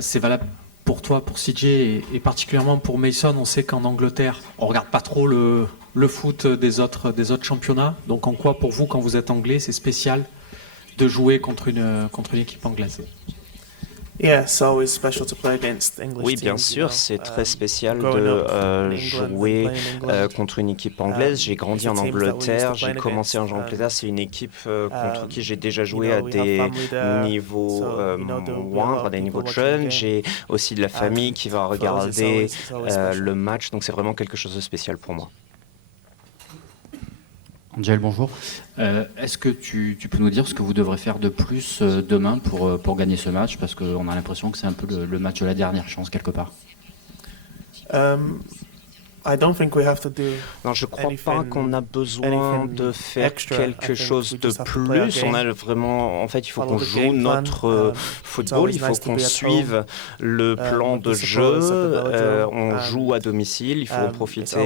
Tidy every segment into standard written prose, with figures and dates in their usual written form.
C'est valable pour toi, pour CJ et particulièrement pour Mason. On sait qu'en Angleterre, on regarde pas trop le foot des autres championnats. Donc en quoi, pour vous, quand vous êtes anglais, c'est spécial de jouer contre une équipe anglaise? Oui, bien sûr, c'est très spécial de jouer contre une équipe anglaise. J'ai grandi en Angleterre, j'ai commencé en Angleterre. C'est une équipe contre qui j'ai déjà joué à des niveaux moindres, à des niveaux de jeunes. J'ai aussi de la famille qui va regarder le match, donc c'est vraiment quelque chose de spécial pour moi. Angel, bonjour. Est-ce que tu peux nous dire ce que vous devrez faire de plus demain pour gagner ce match? Parce qu'on a l'impression que c'est un peu le match de la dernière chance, quelque part. Non, je ne crois pas qu'on a besoin de faire quelque chose de plus. On a vraiment, en fait, il faut qu'on joue notre football, il faut qu'on suive le plan de jeu. On joue à domicile, il faut en profiter,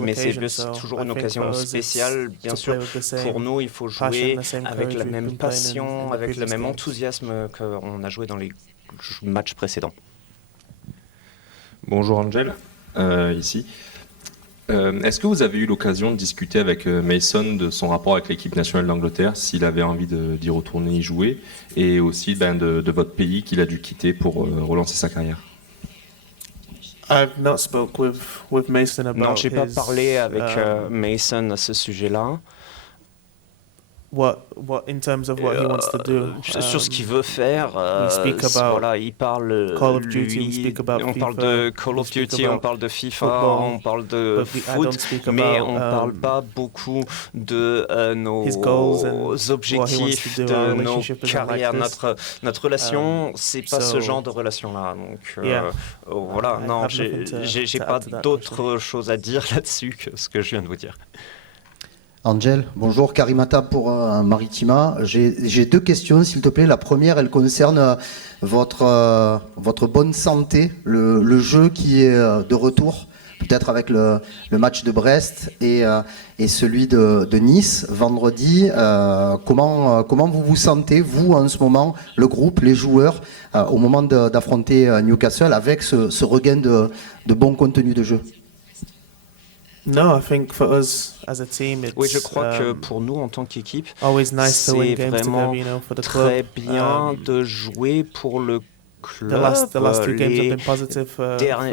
mais c'est toujours une occasion spéciale. Bien sûr, pour nous, il faut jouer avec la même passion, avec le même enthousiasme qu'on a joué dans les matchs précédents. Bonjour Angel, ici. Est-ce que vous avez eu l'occasion de discuter avec Mason de son rapport avec l'équipe nationale d'Angleterre, s'il avait envie d'y retourner y jouer, et aussi de votre pays qu'il a dû quitter pour relancer sa carrière? Non, je n'ai pas parlé avec Mason à ce sujet-là. Sur ce qu'il veut faire, voilà, il parle. On parle de Call of Duty, on parle de FIFA, on parle de foot, mais on ne parle pas beaucoup de nos objectifs, de nos carrières. Notre relation, c'est pas ce genre de relation-là. Donc voilà, non, j'ai pas d'autre chose à dire là-dessus que ce que je viens de vous dire. Angel, bonjour, Karimata pour Maritima. J'ai deux questions, s'il te plaît. La première, elle concerne votre bonne santé, le jeu qui est de retour, peut-être avec le match de Brest et celui de Nice vendredi. Comment vous vous sentez, vous, en ce moment, le groupe, les joueurs, au moment d'affronter Newcastle avec ce regain de bon contenu de jeu? Oui, je crois que pour nous, en tant qu'équipe, c'est vraiment très bien de jouer pour le club.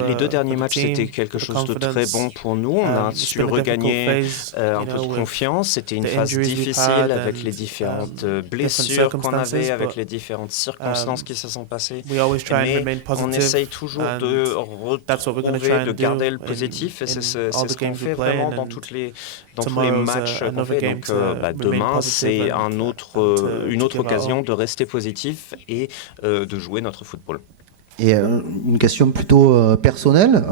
Les deux derniers matchs, c'était quelque chose de très bon pour nous. On a su regagner un peu de confiance. C'était une phase difficile avec les différentes blessures qu'on avait, avec les différentes circonstances qui se sont passées. Mais on essaye toujours de retrouver, de garder le positif, et c'est ce qu'on fait vraiment dans tous les matchs qu'on fait. Donc demain, c'est une autre occasion de rester positif et de jouer notre football. Et une question plutôt personnelle,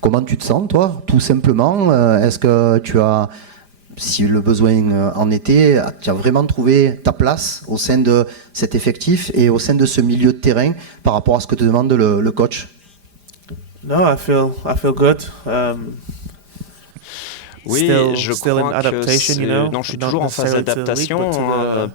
comment tu te sens, toi, tout simplement? Est-ce que tu as, si le besoin en était, tu as vraiment trouvé ta place au sein de cet effectif et au sein de ce milieu de terrain par rapport à ce que te demande le coach? No, I feel good. Oui, je crois que non, je suis toujours en phase d'adaptation,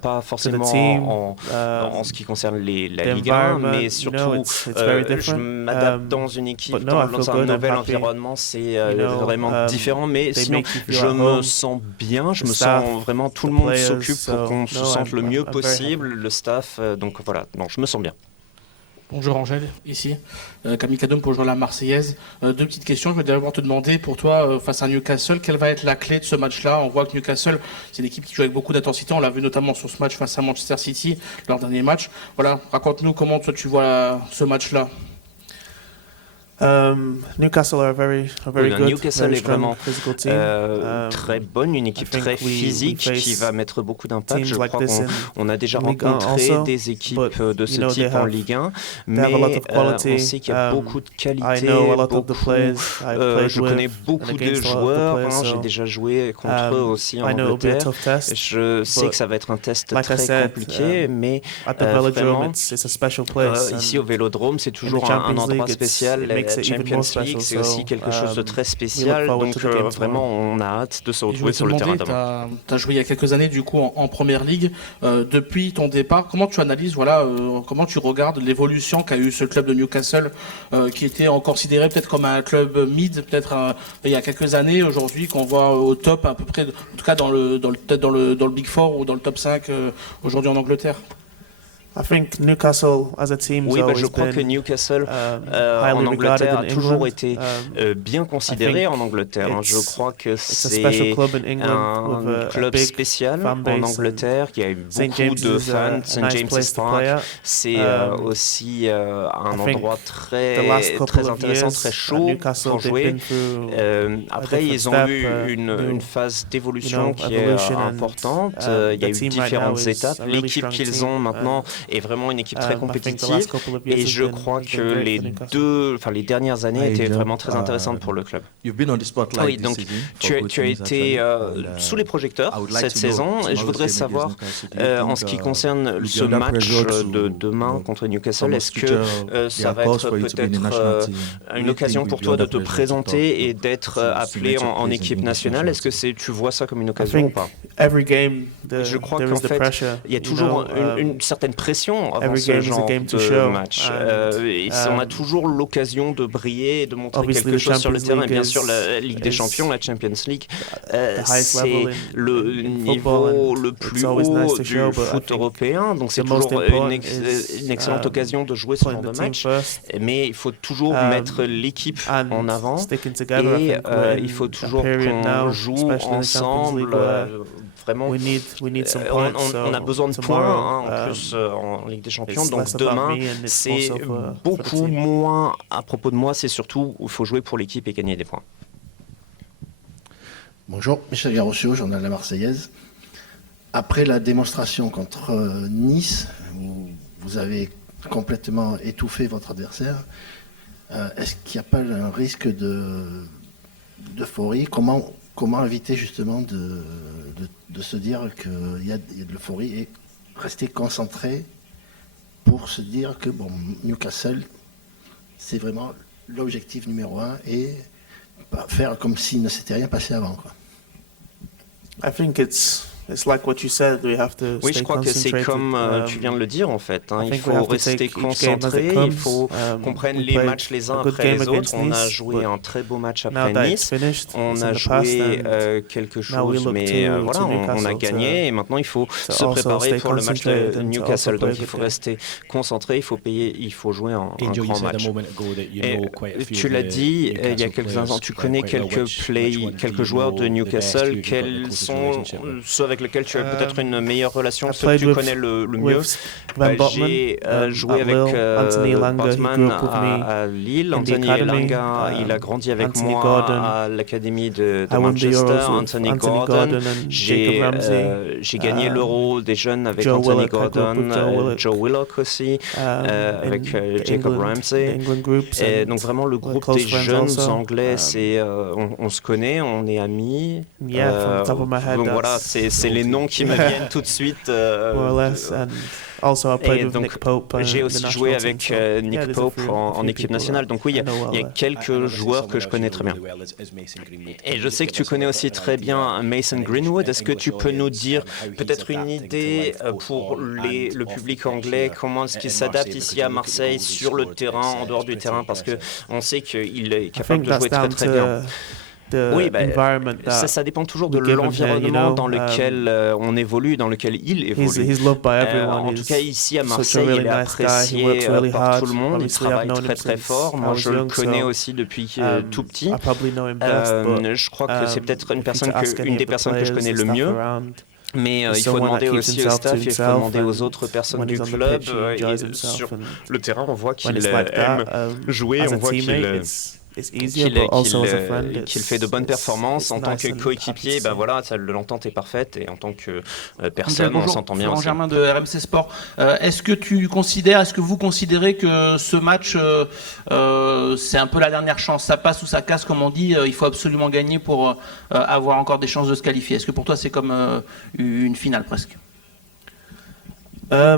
pas forcément en ce qui concerne la Ligue 1, mais surtout je m'adapte dans une équipe, dans un nouvel environnement, c'est vraiment différent, mais sinon je me sens bien, je me sens vraiment, tout le monde s'occupe pour qu'on se sente le mieux possible, le staff, donc voilà, non, je me sens bien. Bonjour Angèle, ici. Camille Cadom pour jouer la Marseillaise. Deux petites questions. Je vais d'abord te demander, pour toi, face à Newcastle, quelle va être la clé de ce match-là? On voit que Newcastle, c'est une équipe qui joue avec beaucoup d'intensité. On l'a vu notamment sur ce match face à Manchester City, leur dernier match. Voilà, raconte-nous comment toi tu vois ce match-là. Newcastle are very good, Newcastle est vraiment très bonne, une équipe très physique qui va mettre beaucoup d'impact. Je crois qu'on a déjà rencontré des équipes de ce type en Ligue 1, mais on sait qu'il y a beaucoup de qualité, je connais beaucoup de joueurs, j'ai déjà joué contre eux aussi en Angleterre. Je sais que ça va être un test très compliqué, mais vraiment, ici au Vélodrome, c'est toujours un endroit spécial. Champions League, c'est aussi quelque chose de très spécial. Donc vraiment, on a hâte de se retrouver sur le terrain demain. Tu as joué il y a quelques années du coup en Première Ligue. Depuis ton départ, comment tu analyses, comment tu regardes l'évolution qu'a eu ce club de Newcastle, qui était considéré peut-être comme un club mid, peut-être il y a quelques années, aujourd'hui qu'on voit au top à peu près, en tout cas dans le Big Four ou dans le top 5 aujourd'hui en Angleterre. I think Newcastle as a team. Oui, je crois que Newcastle en Angleterre a toujours été bien considéré en Angleterre. Je crois que c'est un club spécial en Angleterre qui a eu beaucoup de fans. St. James's Park, c'est aussi un endroit très intéressant, très chaud pour jouer. Après, ils ont eu une phase d'évolution qui est importante. Il y a eu différentes étapes. L'équipe qu'ils ont maintenant est vraiment une équipe très compétitive et je crois que les dernières années étaient vraiment très intéressantes pour le club. Oui, donc tu as été sous les projecteurs cette saison et je voudrais savoir en ce qui concerne ce match de demain contre Newcastle, est-ce que ça va être peut-être une occasion pour toi de te présenter et d'être appelé en équipe nationale? Est-ce que tu vois ça comme une occasion ou pas? Je crois qu'en fait, il y a toujours une certaine pression avant ce genre de match. On a toujours l'occasion de briller et de montrer quelque chose sur le terrain. Et bien sûr, la Ligue des Champions, la Champions League, c'est le niveau le plus haut du foot européen. Donc c'est toujours une excellente occasion de jouer ce genre de match. Mais il faut toujours mettre l'équipe en avant et il faut toujours qu'on joue ensemble. Vraiment, on a besoin de points en plus en Ligue des Champions. Donc demain, c'est beaucoup moins à propos de moi. C'est surtout il faut jouer pour l'équipe et gagner des points. Bonjour, Michel Garossio, journal La Marseillaise. Après la démonstration contre Nice, où vous avez complètement étouffé votre adversaire, est-ce qu'il n'y a pas un risque d'euphorie? Comment éviter justement de se dire qu'il y a de l'euphorie et rester concentré pour se dire que Newcastle, c'est vraiment l'objectif numéro 1 et pas faire comme s'il ne s'était rien passé avant, quoi. I think it's like what you said. We have to oui, je crois que c'est comme tu viens de le dire en fait. Il faut rester concentré, il faut qu'on prenne les matchs les uns après les autres. On a joué un très beau match après Nice. On a joué quelque chose, mais voilà, on a gagné et maintenant il faut se préparer pour le match de Newcastle. Donc il faut rester concentré, il faut jouer un grand match. Et tu l'as dit il y a quelques instants, tu connais quelques joueurs de Newcastle. Quels sont ceux avec lequel tu as peut-être une meilleure relation, ceux que tu connais le mieux? J'ai joué avec Botman à Lille. Anthony Elanga, il a grandi avec moi à l'académie de Manchester. Anthony Gordon, j'ai gagné l'Euro des jeunes avec Anthony Gordon, Joe Willock aussi, avec Jacob Ramsey. Et donc vraiment le groupe des jeunes anglais, on se connaît, on est amis. Donc voilà, c'est les noms qui me viennent tout de suite. Et donc, j'ai aussi joué avec Nick Pope en équipe nationale. Donc oui, il y a quelques joueurs que je connais très bien. Et je sais que tu connais aussi très bien Mason Greenwood. Est-ce que tu peux nous dire peut-être une idée pour le public anglais, comment est-ce qu'il s'adapte ici à Marseille, sur le terrain, en dehors du terrain, parce qu'on sait qu'il est capable de jouer très très bien. Oui, ça dépend toujours de l'environnement dans lequel on évolue, dans lequel il évolue. En tout cas, ici à Marseille, il est apprécié par tout le monde. Il travaille très très fort. Moi, je le connais aussi depuis tout petit. Je crois que c'est peut-être une des personnes que je connais le mieux. Mais il faut demander aussi au staff, il faut demander aux autres personnes du club. Sur le terrain, on voit qu'il aime jouer, on voit qu'il fait de bonnes performances en tant que coéquipier. Voilà, l'entente est parfaite et en tant que personne, on s'entend bien aussi. Germain de RMC Sport. Est-ce que vous considérez que ce match, c'est un peu la dernière chance, ça passe ou ça casse, comme on dit, il faut absolument gagner pour avoir encore des chances de se qualifier? Est-ce que pour toi, c'est comme une finale presque? I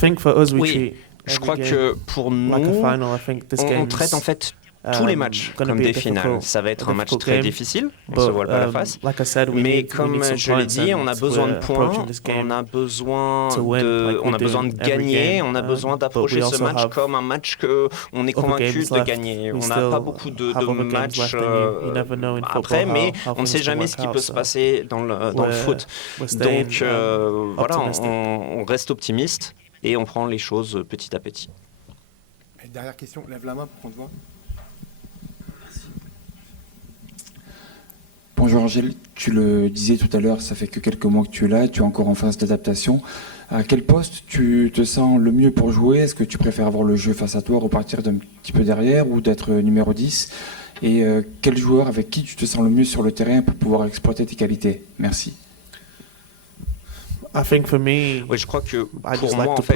think for us, oui, je crois que pour nous, on traite en fait tous les matchs comme des finales. Ça va être un match très difficile, on se voile pas la face. Mais comme je l'ai dit, on a besoin de points, on a besoin de gagner, on a besoin d'approcher ce match comme un match qu'on est convaincu de gagner. On n'a pas beaucoup de matchs après, mais on ne sait jamais ce qui peut se passer dans le foot. Donc voilà, on reste optimiste et on prend les choses petit à petit. Et dernière question, lève la main pour qu'on te voit. Bonjour Angèle, tu le disais tout à l'heure, ça fait que quelques mois que tu es là, tu es encore en phase d'adaptation. À quel poste tu te sens le mieux pour jouer? Est-ce que tu préfères avoir le jeu face à toi, repartir d'un petit peu derrière ou d'être numéro 10? Et quel joueur avec qui tu te sens le mieux sur le terrain pour pouvoir exploiter tes qualités? Merci. Oui, je crois que pour moi, en fait,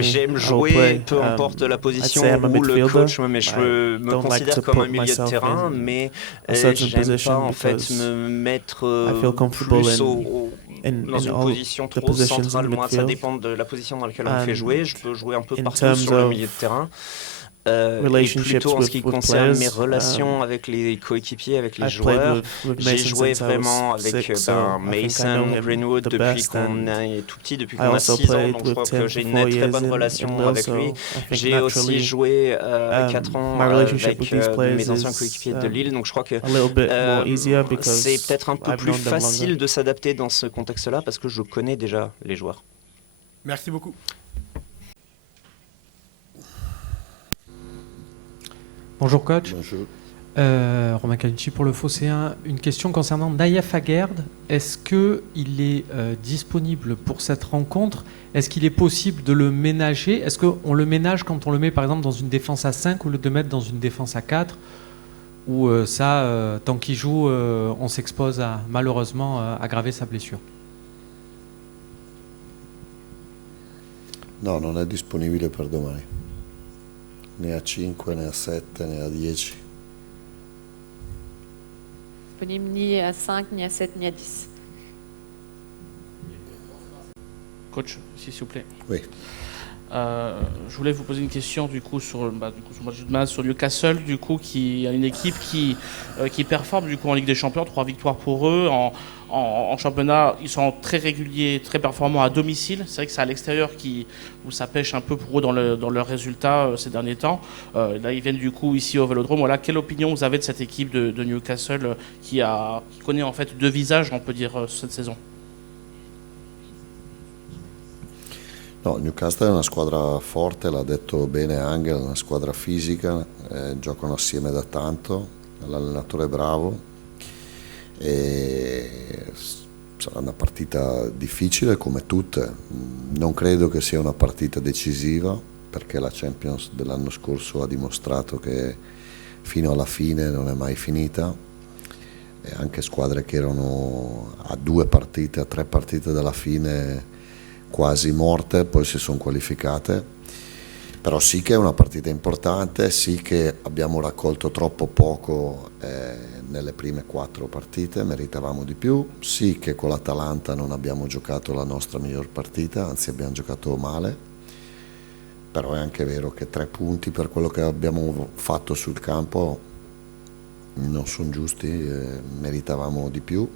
j'aime jouer, peu importe la position où le coach me met. Je me considère comme un milieu de terrain, mais j'aime pas en fait me mettre plus dans une position trop centrale. Moi, ça dépend de la position dans laquelle on me fait jouer. Je peux jouer un peu partout sur le milieu de terrain. Et plutôt en ce qui concerne mes relations avec les coéquipiers, avec les joueurs, j'ai joué vraiment avec Mason Greenwood depuis qu'on est tout petit, depuis qu'on a 6 ans, donc je crois que j'ai une très bonne relation avec lui. J'ai aussi joué 4 ans avec mes anciens coéquipiers de Lille, donc je crois que c'est peut-être un peu plus facile de s'adapter dans ce contexte-là parce que je connais déjà les joueurs. Merci beaucoup. Bonjour coach. Bonjour. Romain Canucci pour le Phocéen. Une question concernant Nayef Aguerd. Est-ce qu'il est disponible pour cette rencontre? Est-ce qu'il est possible de le ménager? Est-ce qu'on le ménage quand on le met par exemple dans une défense à 5 au lieu de mettre dans une défense à 4? Ou tant qu'il joue, on s'expose à malheureusement aggraver sa blessure? No, non è disponibile per domani. Né a 5, né a 7, né a 10. Disponible ni à 5, ni à 7, ni à 10. Coach, s'il vous plaît. Oui. Je voulais vous poser une question du coup sur le match de demain sur Newcastle, du coup qui a une équipe qui performe du coup en Ligue des Champions, 3 victoires pour eux en championnat. Ils sont très réguliers, très performants à domicile. C'est vrai que c'est à l'extérieur où ça pêche un peu pour eux dans leurs résultats ces derniers temps. Là ils viennent du coup ici au Vélodrome. Voilà, quelle opinion vous avez de cette équipe de Newcastle qui connaît en fait 2 visages, on peut dire, cette saison? No, Newcastle è una squadra forte, l'ha detto bene Angel, è una squadra fisica, giocano assieme da tanto, l'allenatore è bravo e sarà una partita difficile come tutte. Non credo che sia una partita decisiva perché la Champions dell'anno scorso ha dimostrato che fino alla fine non è mai finita e anche squadre che erano a 2 partite, a 3 partite dalla fine quasi morte, poi si sono qualificate, però sì che è una partita importante, sì che abbiamo raccolto troppo poco nelle prime 4 partite, meritavamo di più, sì che con l'Atalanta non abbiamo giocato la nostra miglior partita, anzi abbiamo giocato male, però è anche vero che 3 punti per quello che abbiamo fatto sul campo non sono giusti, meritavamo di più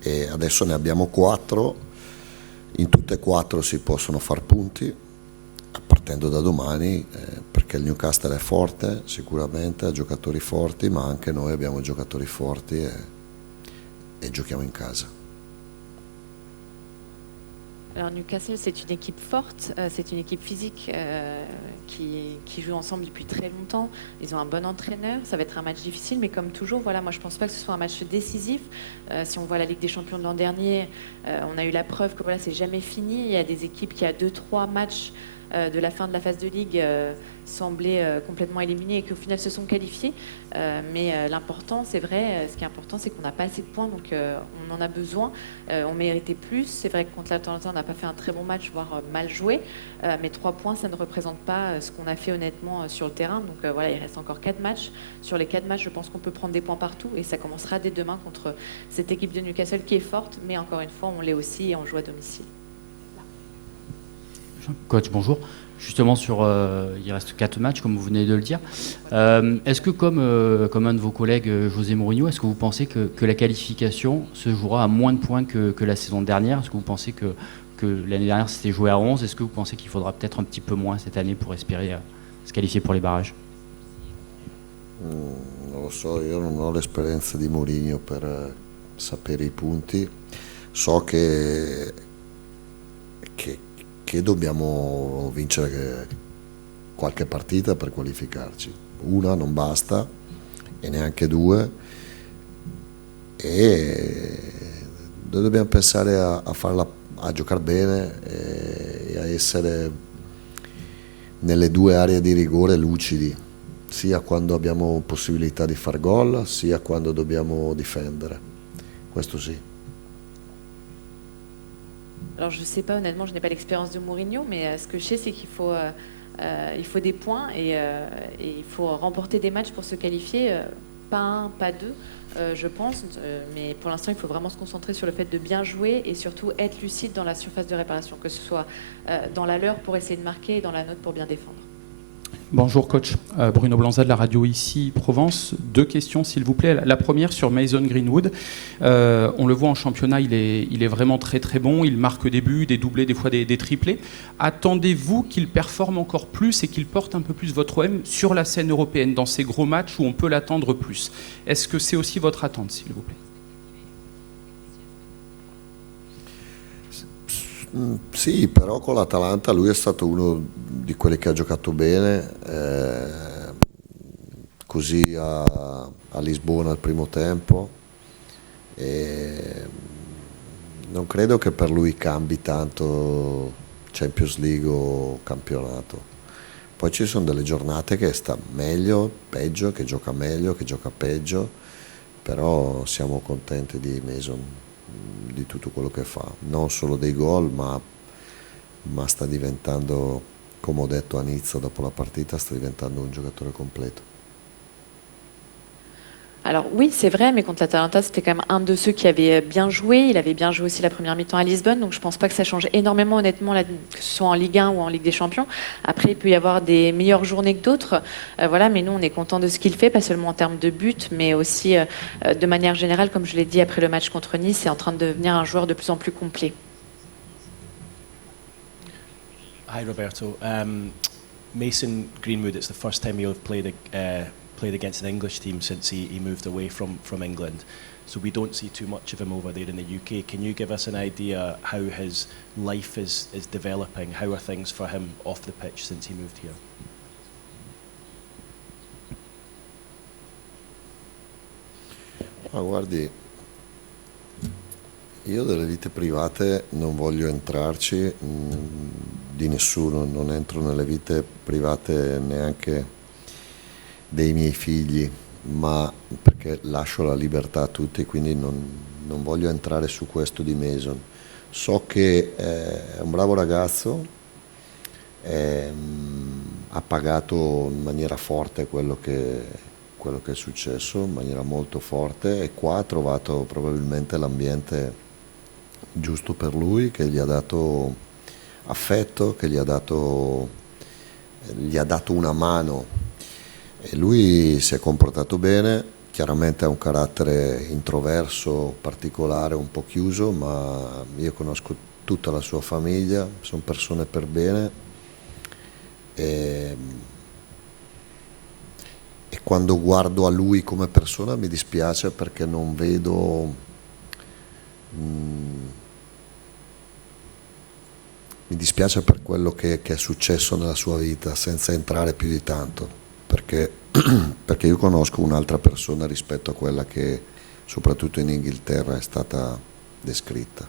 e adesso ne abbiamo 4. In tutte e 4 si possono far punti, partendo da domani, perché il Newcastle è forte, sicuramente ha giocatori forti, ma anche noi abbiamo giocatori forti e giochiamo in casa. Alors Newcastle, c'est une équipe forte, c'est une équipe physique qui joue ensemble depuis très longtemps. Ils ont un bon entraîneur, ça va être un match difficile, mais comme toujours, voilà, moi je pense pas que ce soit un match décisif. Si on voit la Ligue des Champions de l'an dernier, on a eu la preuve que voilà, c'est jamais fini. Il y a des équipes qui à 2-3 matchs de la fin de la phase de Ligue semblaient complètement éliminées et qu'au final se sont qualifiés. Mais l'important, c'est vrai, ce qui est important, c'est qu'on n'a pas assez de points, donc on en a besoin. On méritait plus. C'est vrai que contre l'Atalanta, on n'a pas fait un très bon match, voire mal joué. Mais 3 points, ça ne représente pas ce qu'on a fait honnêtement sur le terrain. Donc voilà, il reste encore 4 matchs. Sur les 4 matchs, je pense qu'on peut prendre des points partout. Et ça commencera dès demain contre cette équipe de Newcastle qui est forte. Mais encore une fois, on l'est aussi et on joue à domicile. Coach, bonjour. Justement, il reste 4 matchs, comme vous venez de le dire. Est-ce que, comme un de vos collègues, José Mourinho, est-ce que vous pensez que la qualification se jouera à moins de points que la saison dernière? Est-ce que vous pensez que l'année dernière, c'était joué à 11? Est-ce que vous pensez qu'il faudra peut-être un petit peu moins cette année pour espérer se qualifier pour les barrages? Non lo so, io non ho l'esperienza di Mourinho per sapere i punti. So che dobbiamo vincere qualche partita per qualificarci. Una non basta e neanche 2, e noi dobbiamo pensare a giocare bene e a essere nelle 2 aree di rigore lucidi, sia quando abbiamo possibilità di far gol, sia quando dobbiamo difendere. Questo sì. Alors je ne sais pas, honnêtement, je n'ai pas l'expérience de Mourinho, mais ce que je sais, c'est qu'il faut des points et il faut remporter des matchs pour se qualifier, pas 1, pas 2, je pense, mais pour l'instant, il faut vraiment se concentrer sur le fait de bien jouer et surtout être lucide dans la surface de réparation, que ce soit dans la leur pour essayer de marquer et dans la nôtre pour bien défendre. Bonjour coach, Bruno Blanza de la radio ici Provence. 2 questions s'il vous plaît. La première sur Mason Greenwood. On le voit en championnat, il est vraiment très très bon. Il marque des buts, des doublés, des fois des triplés. Attendez-vous qu'il performe encore plus et qu'il porte un peu plus votre OM sur la scène européenne dans ces gros matchs où on peut l'attendre plus? Est-ce que c'est aussi votre attente s'il vous plaît? Sì, però con l'Atalanta lui è stato uno di quelli che ha giocato bene, così a Lisbona al primo tempo, e non credo che per lui cambi tanto Champions League o campionato. Poi ci sono delle giornate che sta meglio, peggio, che gioca meglio, che gioca peggio, però siamo contenti di Mason, di tutto quello che fa, non solo dei gol, ma sta diventando, come ho detto a Nizza dopo la partita, sta diventando un giocatore completo. Alors oui, c'est vrai, mais contre l'Atalanta, c'était quand même un de ceux qui avait bien joué. Il avait bien joué aussi la première mi-temps à Lisbonne, donc je pense pas que ça change énormément, honnêtement, que ce soit en Ligue 1 ou en Ligue des Champions. Après, il peut y avoir des meilleures journées que d'autres, voilà, mais nous, on est content de ce qu'il fait, pas seulement en termes de but, mais aussi de manière générale, comme je l'ai dit après le match contre Nice, c'est en train de devenir un joueur de plus en plus complet. Hi Roberto. Mason Greenwood, it's the first time you've played against an English team since he moved away from England. So we don't see too much of him over there in the UK. Can you give us an idea how his life is developing? How are things for him off the pitch since he moved here? Ma guardi, io delle vite private non voglio entrarci, di nessuno, non entro nelle vite private neanche dei miei figli, ma perché lascio la libertà a tutti, quindi non voglio entrare su questo di Mason. So che è un bravo ragazzo, ha pagato in maniera forte quello che è successo, in maniera molto forte, e qua ha trovato probabilmente l'ambiente giusto per lui, che gli ha dato affetto, che gli ha dato una mano. E lui si è comportato bene, chiaramente ha un carattere introverso, particolare, un po' chiuso, ma io conosco tutta la sua famiglia, sono persone per bene, e quando guardo a lui come persona mi dispiace perché non vedo, mi dispiace per quello che è successo nella sua vita, senza entrare più di tanto. Perché io conosco un'altra persona rispetto a quella che soprattutto in Inghilterra è stata descritta.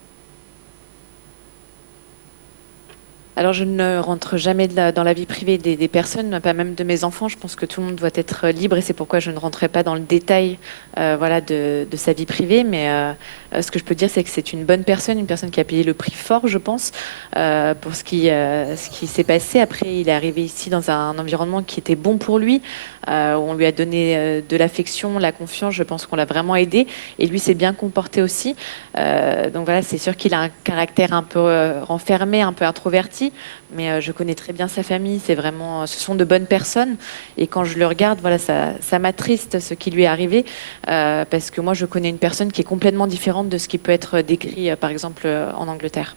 Alors je ne rentre jamais dans la vie privée des personnes, pas même de mes enfants. Je pense que tout le monde doit être libre et c'est pourquoi je ne rentrerai pas dans le détail voilà, de sa vie privée. Mais Ce que je peux dire, c'est que c'est une bonne personne, une personne qui a payé le prix fort, je pense, pour ce qui s'est passé. Après, il est arrivé ici dans un environnement qui était bon pour lui, où on lui a donné de l'affection, la confiance. Je pense qu'on l'a vraiment aidé, et lui s'est bien comporté aussi. Donc voilà, c'est sûr qu'il a un caractère un peu renfermé, un peu introverti, mais je connais très bien sa famille. Ce sont de bonnes personnes, et quand je le regarde, voilà, ça m'attriste ce qui lui est arrivé, parce que moi, je connais une personne qui est complètement différente de ce qui peut être décrit, par exemple, en Angleterre.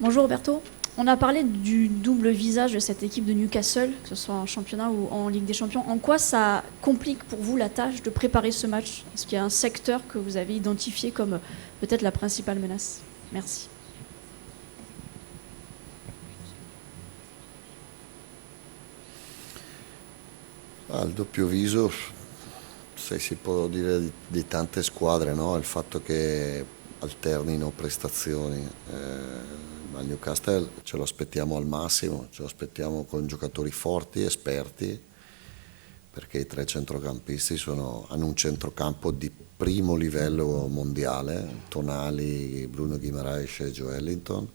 Bonjour Roberto. On a parlé du double visage de cette équipe de Newcastle, que ce soit en championnat ou en Ligue des Champions. En quoi ça complique pour vous la tâche de préparer ce match? Est-ce qu'il y a un secteur que vous avez identifié comme peut-être la principale menace? Merci. Il doppio viso, se si può dire di tante squadre, no? Il fatto che alternino prestazioni. Al Newcastle ce lo aspettiamo al massimo, ce lo aspettiamo con giocatori forti, esperti, perché i 3 centrocampisti hanno un centrocampo di primo livello mondiale, Tonali, Bruno Guimaraes e Joelinton.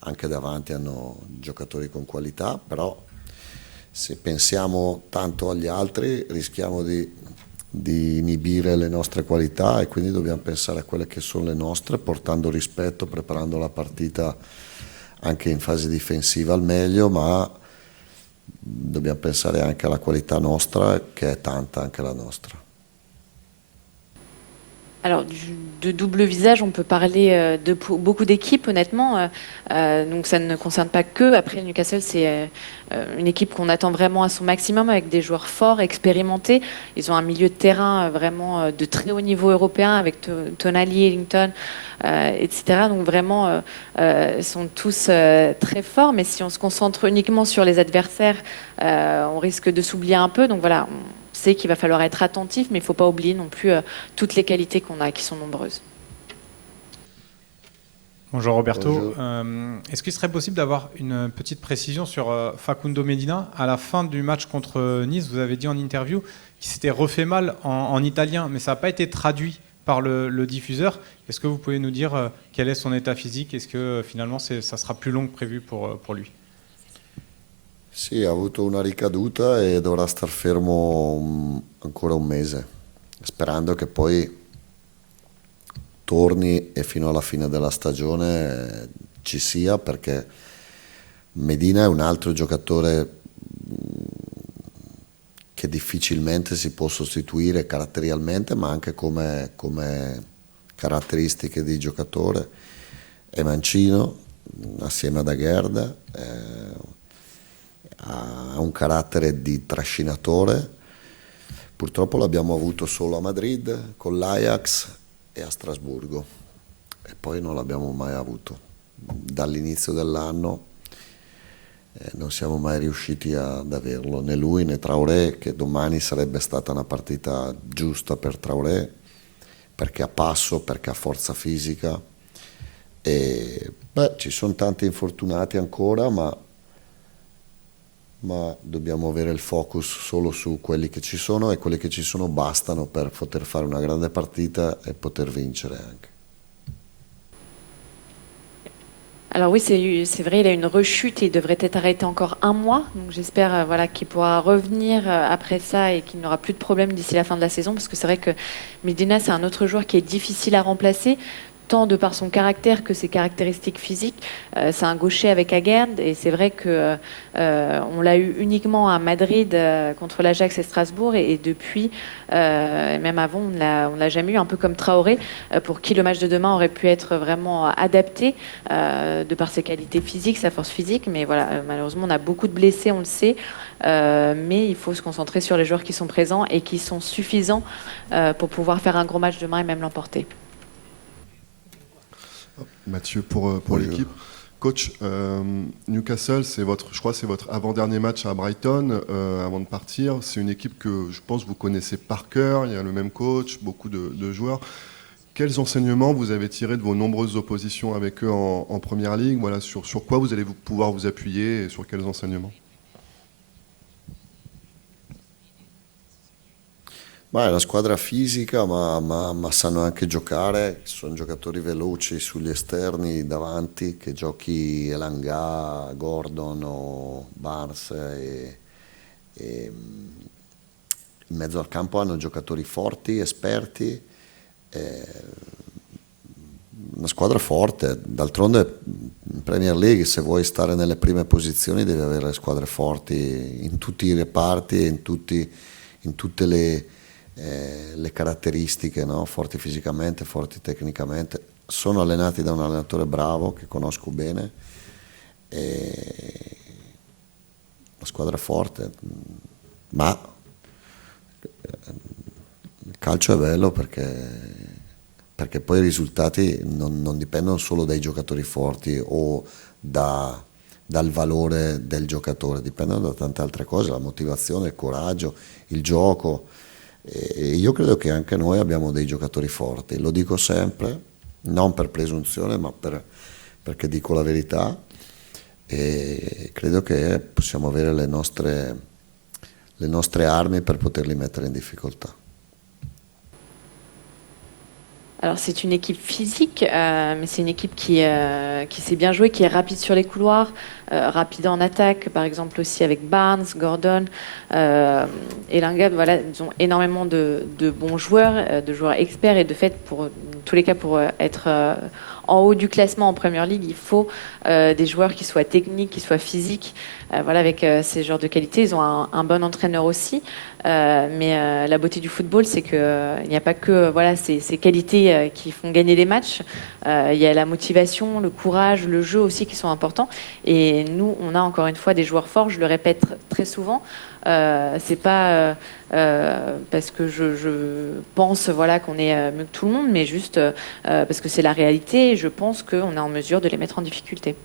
Anche davanti hanno giocatori con qualità, però se pensiamo tanto agli altri rischiamo di inibire le nostre qualità, e quindi dobbiamo pensare a quelle che sono le nostre, portando rispetto, preparando la partita anche in fase difensiva al meglio, ma dobbiamo pensare anche alla qualità nostra, che è tanta anche la nostra. Alors, de double visage, on peut parler de beaucoup d'équipes, honnêtement. Donc, ça ne concerne pas que. Après, Newcastle, c'est une équipe qu'on attend vraiment à son maximum, avec des joueurs forts, expérimentés. Ils ont un milieu de terrain vraiment de très haut niveau européen, avec Tonali, Ellington, etc. Donc, vraiment, ils sont tous très forts. Mais si on se concentre uniquement sur les adversaires, on risque de s'oublier un peu. Donc, voilà. On sait qu'il va falloir être attentif, mais il ne faut pas oublier non plus toutes les qualités qu'on a, qui sont nombreuses. Bonjour Roberto. Bonjour. Est-ce qu'il serait possible d'avoir une petite précision sur Facundo Medina? À la fin du match contre Nice, vous avez dit en interview qu'il s'était refait mal en italien, mais ça n'a pas été traduit par le diffuseur. Est-ce que vous pouvez nous dire quel est son état physique? Est-ce que finalement ça sera plus long que prévu pour lui? Sì, ha avuto una ricaduta e dovrà star fermo ancora un mese, sperando che poi torni e fino alla fine della stagione ci sia, perché Medina è un altro giocatore che difficilmente si può sostituire caratterialmente, ma anche come caratteristiche di giocatore. È mancino, assieme ad Aguerd, ha un carattere di trascinatore. Purtroppo l'abbiamo avuto solo a Madrid, con l'Ajax e a Strasburgo, e poi non l'abbiamo mai avuto. Dall'inizio dell'anno non siamo mai riusciti ad averlo, né lui né Traoré, che domani sarebbe stata una partita giusta per Traoré, perché ha passo, perché ha forza fisica. E ci sono tanti infortunati ancora, ma dobbiamo avere il focus solo su quelli che ci sono, e quelli che ci sono bastano per poter fare una grande partita e poter vincere anche. Alors oui, c'est vrai, il a une rechute et il devrait être arrêté encore un mois. Donc j'espère qu'il pourra revenir après ça et qu'il n'aura plus de problème d'ici la fin de la saison, parce que c'est vrai que Medina, c'est un autre joueur qui est difficile à remplacer, tant de par son caractère que ses caractéristiques physiques. C'est un gaucher avec Aguerd, et c'est vrai que on l'a eu uniquement à Madrid contre l'Ajax et Strasbourg, et depuis, même avant, on l'a jamais eu, un peu comme Traoré, pour qui le match de demain aurait pu être vraiment adapté de par ses qualités physiques, sa force physique. Mais voilà, malheureusement, on a beaucoup de blessés, on le sait, mais il faut se concentrer sur les joueurs qui sont présents et qui sont suffisants pour pouvoir faire un gros match demain et même l'emporter. Mathieu pour l'équipe. Coach, Newcastle, je crois c'est votre avant-dernier match à Brighton avant de partir. C'est une équipe que je pense vous connaissez par cœur, il y a le même coach, beaucoup de joueurs. Quels enseignements vous avez tirés de vos nombreuses oppositions avec eux en Première Ligue? Voilà, sur quoi vous allez pouvoir vous appuyer, et sur quels enseignements? Ma è una squadra fisica, ma sanno anche giocare, sono giocatori veloci sugli esterni davanti, che giochi Elanga, Gordon o Barnes e in mezzo al campo hanno giocatori forti, esperti, una squadra forte. D'altronde in Premier League, se vuoi stare nelle prime posizioni, devi avere squadre forti in tutti i reparti e in tutte le caratteristiche, no? Forti fisicamente, forti tecnicamente. Sono allenati da un allenatore bravo che conosco bene, una squadra forte, ma il calcio è bello perché poi i risultati non dipendono solo dai giocatori forti o dal valore del giocatore, dipendono da tante altre cose, la motivazione, il coraggio, il gioco. E io credo che anche noi abbiamo dei giocatori forti, lo dico sempre, non per presunzione, ma perché dico la verità, e credo che possiamo avere le nostre armi per poterli mettere in difficoltà. Alors c'est une équipe physique, mais c'est une équipe qui sait bien jouer, qui est rapide sur les couloirs, rapide en attaque, par exemple aussi avec Barnes, Gordon, Elanga. Voilà, ils ont énormément de bons joueurs, de joueurs experts, et de fait, pour tous les cas, pour être en haut du classement en Premier League, il faut des joueurs qui soient techniques, qui soient physiques. Voilà, avec ces genres de qualités, ils ont un bon entraîneur aussi. Mais la beauté du football, c'est qu'il n'y a pas que ces qualités qui font gagner les matchs. Il y a la motivation, le courage, le jeu aussi qui sont importants. Et nous, on a encore une fois des joueurs forts. Je le répète très souvent. C'est pas parce que je pense qu'on est mieux que tout le monde, mais juste parce que c'est la réalité. Et je pense qu'on est en mesure de les mettre en difficulté.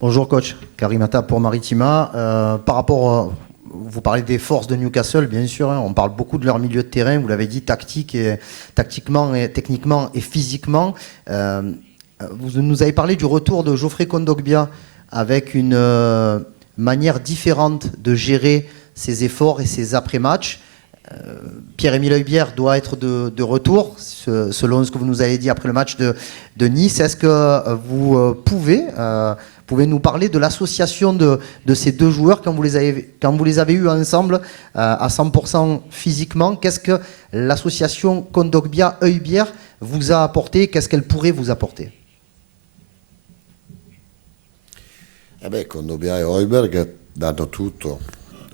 Bonjour coach, Karim Attab pour Maritima. Par rapport, vous parlez des forces de Newcastle, bien sûr, hein, on parle beaucoup de leur milieu de terrain, vous l'avez dit, tactiquement et techniquement et physiquement. Vous nous avez parlé du retour de Geoffrey Kondogbia avec une manière différente de gérer ses efforts et ses après-matchs. Pierre-Emile Højbjerg doit être de retour, selon ce que vous nous avez dit après le match de Nice. Est-ce que vous pouvez nous parler de l'association de ces deux joueurs quand vous les avez eus ensemble à 100% physiquement? Qu'est-ce que l'association Kondogbia-Højbjerg vous a apporté? Qu'est-ce qu'elle pourrait vous apporter? Kondogbia e Højbjerg danno tutto.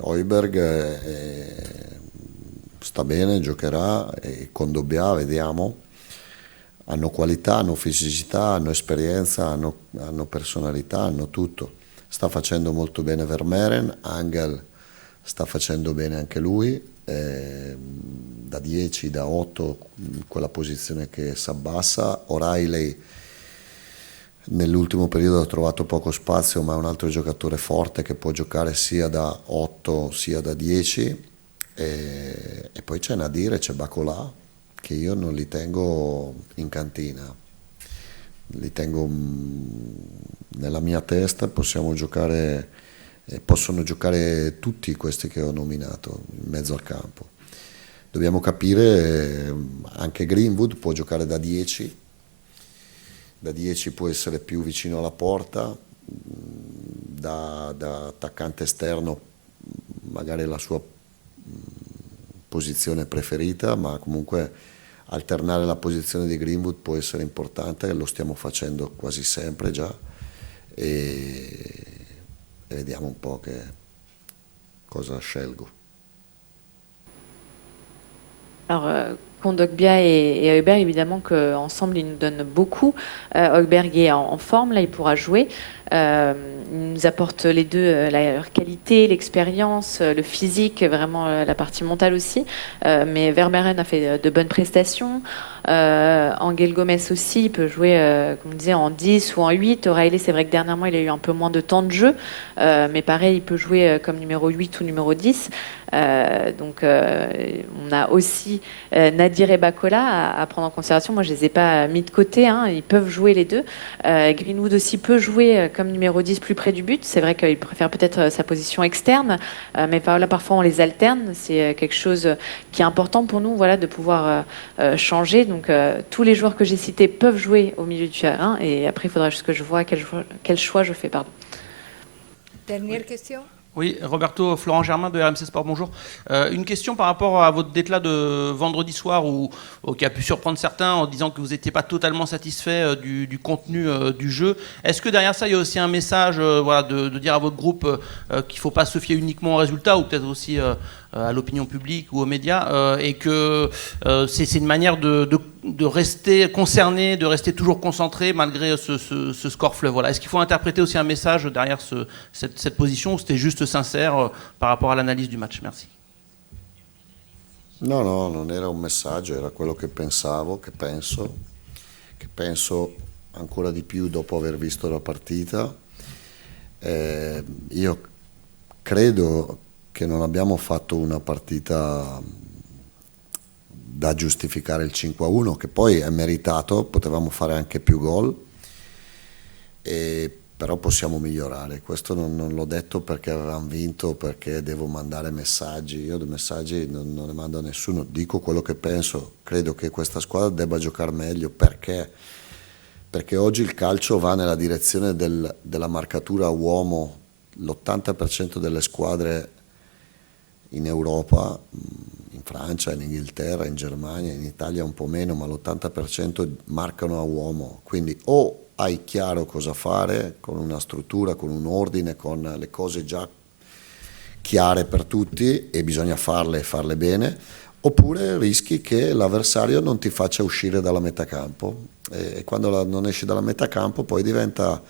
Højbjerg sta bene, giocherà, e Kondogbia vediamo. Hanno qualità, hanno fisicità, hanno esperienza, hanno personalità, hanno tutto. Sta facendo molto bene Vermeeren, Angel sta facendo bene anche lui, da 10, da 8, quella posizione che si abbassa. O'Reilly nell'ultimo periodo ha trovato poco spazio, ma è un altro giocatore forte che può giocare sia da 8 sia da 10. E poi c'è Nadir e c'è Bacola, che io non li tengo in cantina, li tengo nella mia testa. Possono giocare tutti questi che ho nominato in mezzo al campo. Dobbiamo capire, anche Greenwood può giocare da 10, può essere più vicino alla porta, da attaccante esterno magari la sua posizione preferita, ma comunque alternare la posizione di Greenwood può essere importante, e lo stiamo facendo quasi sempre già, e vediamo un po' cosa scelgo. Alors, Kondogbia et Højbjerg, évidemment qu'ensemble, ils nous donnent beaucoup. Højbjerg est en forme, là, il pourra jouer. Ils nous apportent les deux leur qualité, l'expérience, le physique, vraiment la partie mentale aussi. Mais Vermeeren a fait de bonnes prestations. Angel Gomez aussi, il peut jouer, comme on disait, en 10 ou en 8. O'Reilly, c'est vrai que dernièrement, il a eu un peu moins de temps de jeu. Mais pareil, il peut jouer comme numéro 8 ou numéro 10. Donc on a aussi Nadir et Bacola à prendre en considération. Moi, je les ai pas mis de côté, hein. Ils peuvent jouer les deux. Greenwood aussi peut jouer comme numéro 10 plus près du but. C'est vrai qu'il préfère peut-être sa position externe, mais là parfois on les alterne. C'est quelque chose qui est important pour nous, voilà, de pouvoir changer. Donc tous les joueurs que j'ai cités peuvent jouer au milieu du terrain, et après il faudra juste que je vois quel choix je fais. Pardon. Dernière question. Oui, Roberto, Florent Germain de RMC Sport, bonjour. Une question par rapport à votre déclat de vendredi soir qui a pu surprendre certains en disant que vous n'étiez pas totalement satisfait du contenu du jeu. Est-ce que derrière ça, il y a aussi un message voilà, de dire à votre groupe qu'il ne faut pas se fier uniquement aux résultats, ou peut-être aussi à l'opinion publique ou aux médias, et que c'est une manière de rester concerné, de rester toujours concentré malgré ce score fleuve. Voilà. Est-ce qu'il faut interpréter aussi un message derrière cette position, ou c'était juste sincère par rapport à l'analyse du match? Merci. No, non era un messaggio, era quello che pensavo, che penso ancora di più dopo aver visto la partita. Io credo che non abbiamo fatto una partita da giustificare il 5-1, che poi è meritato, potevamo fare anche più gol, però possiamo migliorare. Questo non l'ho detto perché avevamo vinto, perché devo mandare messaggi. Io dei messaggi non ne mando a nessuno, dico quello che penso. Credo che questa squadra debba giocare meglio, perché oggi il calcio va nella direzione della marcatura a uomo. L'80% delle squadre in Europa, in Francia, in Inghilterra, in Germania, in Italia un po' meno, ma l'80% marcano a uomo. Quindi o hai chiaro cosa fare, con una struttura, con un ordine, con le cose già chiare per tutti, e bisogna farle e farle bene, oppure rischi che l'avversario non ti faccia uscire dalla metà campo, e quando non esci dalla metà campo poi diventa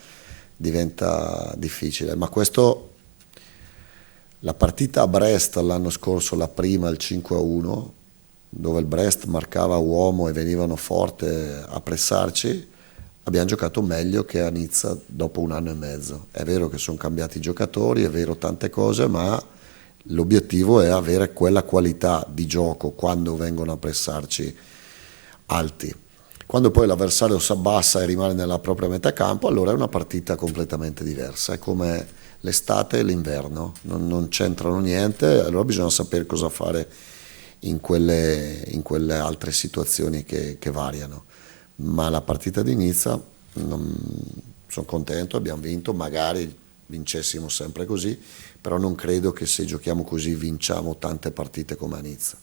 difficile. Ma questo, la partita a Brest l'anno scorso, la prima, il 5-1, dove il Brest marcava uomo e venivano forte a pressarci, abbiamo giocato meglio che a Nizza dopo un anno e mezzo. È vero che sono cambiati i giocatori, è vero tante cose, ma l'obiettivo è avere quella qualità di gioco quando vengono a pressarci alti. Quando poi l'avversario si abbassa e rimane nella propria metà campo, allora è una partita completamente diversa. È come l'estate e l'inverno, non c'entrano niente, allora bisogna sapere cosa fare in quelle altre situazioni che variano. Ma la partita di Nizza, sono contento, abbiamo vinto, magari vincessimo sempre così, però non credo che se giochiamo così vinciamo tante partite come a Nizza.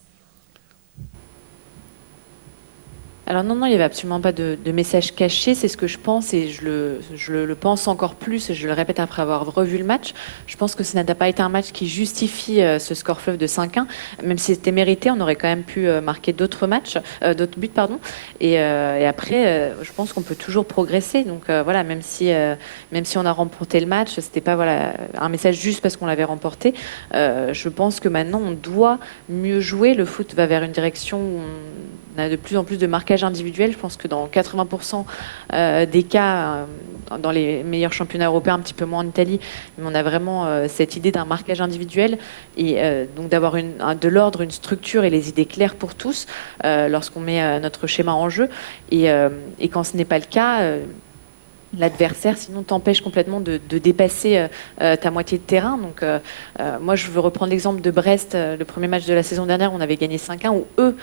Alors non, il n'y avait absolument pas de message caché, c'est ce que je pense, et je le pense encore plus, et je le répète après avoir revu le match. Je pense que ça n'a pas été un match qui justifie ce score fleuve de 5-1, même si c'était mérité, on aurait quand même pu marquer d'autres buts, pardon. Et après, je pense qu'on peut toujours progresser. Donc voilà, même si on a remporté le match, c'était pas un message juste parce qu'on l'avait remporté. Je pense que maintenant on doit mieux jouer. Le foot va vers une direction où on a de plus en plus de marquage individuel. Je pense que dans 80% des cas, dans les meilleurs championnats européens, un petit peu moins en Italie, mais on a vraiment cette idée d'un marquage individuel, et donc d'avoir de l'ordre, une structure et les idées claires pour tous lorsqu'on met notre schéma en jeu. Et quand ce n'est pas le cas, l'adversaire sinon t'empêche complètement de dépasser ta moitié de terrain. Donc moi je veux reprendre l'exemple de Brest, le premier match de la saison dernière, on avait gagné 5-1, où eux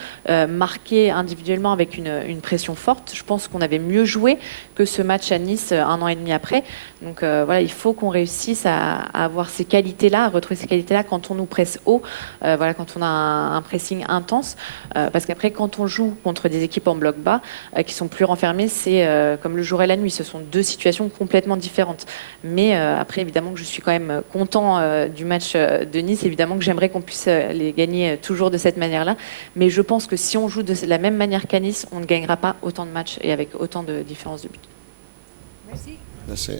marquaient individuellement avec une pression forte. Je pense qu'on avait mieux joué que ce match à Nice un an et demi après. Donc voilà, il faut qu'on réussisse à avoir ces qualités-là, à retrouver ces qualités-là quand on nous presse haut, voilà, quand on a un pressing intense, parce qu'après quand on joue contre des équipes en bloc bas qui sont plus renfermées, c'est comme le jour et la nuit, ce sont deux situations complètement différentes. Mais après, évidemment que je suis quand même content du match de Nice, évidemment que j'aimerais qu'on puisse les gagner toujours de cette manière-là, mais je pense que si on joue de la même manière qu'à Nice, on ne gagnera pas autant de matchs et avec autant de différence de buts. Merci. Merci.